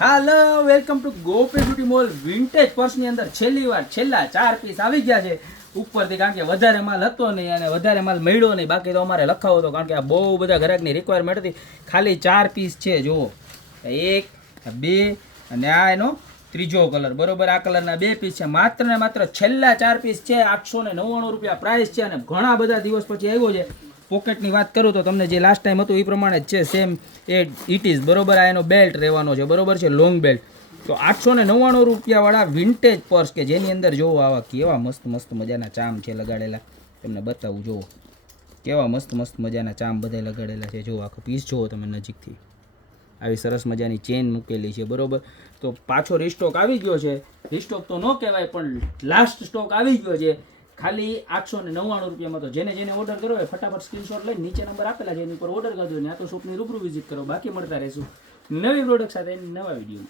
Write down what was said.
Hello welcome to Gopi beauty mall vintage પર્સની અંદર છેલ્લી વાર છેલ્લા ચાર પીસ આવી ગયા છે. ઉપરથી કારણ કે વધારે માલ હતો નહીં અને વધારે માલ મળ્યો નહીં. બાકી તો અમારે લખાવો હતો કારણ કે આ બહુ બધા ગ્રાહકની રિક્વાયરમેન્ટ હતી. ખાલી ચાર પીસ છે, જુઓ. એક, બે અને આ એનો ત્રીજો કલર બરોબર, આ કલરના બે પીસ છે. માત્ર ને માત્ર છેલ્લા ચાર પીસ છે. આઠસો ને નવ્વાણું રૂપિયા પ્રાઇસ છે અને ઘણા બધા દિવસ પછી આવ્યો છે. પોકેટની વાત કરું તો તમને જે લાસ્ટ ટાઈમ હતું એ પ્રમાણે જ છે સેમ એ ઇટ ઇઝ બરોબર? આ એનો બેલ્ટ રહેવાનો છે, બરોબર છે? લોંગ બેલ્ટ તો આઠસો ને નવ્વાણું રૂપિયાવાળા વિન્ટેજ પર્સ કે જેની અંદર જોવો આવા કેવા મસ્ત મસ્ત મજાના ચામ છે લગાડેલા. તમને બતાવું, જોવો. કેવા મસ્ત મસ્ત મજાના ચામ બધા લગાડેલા છે. જોવો, આખો પીસ જુઓ તમે નજીકથી. આવી સરસ મજાની ચેન મૂકેલી છે, બરોબર? તો પાછો રિસ્ટોક આવી ગયો છે. રિસ્ટોક તો ન કહેવાય, પણ લાસ્ટ સ્ટોક આવી ગયો છે. ખાલી આઠસો ને નવ્વાણું રૂપિયામાં તો જેને જેને ઓર્ડર કરો હોય ફટાફટ સ્ક્રીનશોટ લઈને નીચે નંબર આપેલા છે, એની ઉપર ઓર્ડર કરજો ને આ તો શોપની રૂબરૂ વિઝિટ કરો, બાકી મળતા રહેશું નવી પ્રોડક્ટ સાથે નવા વીડિયો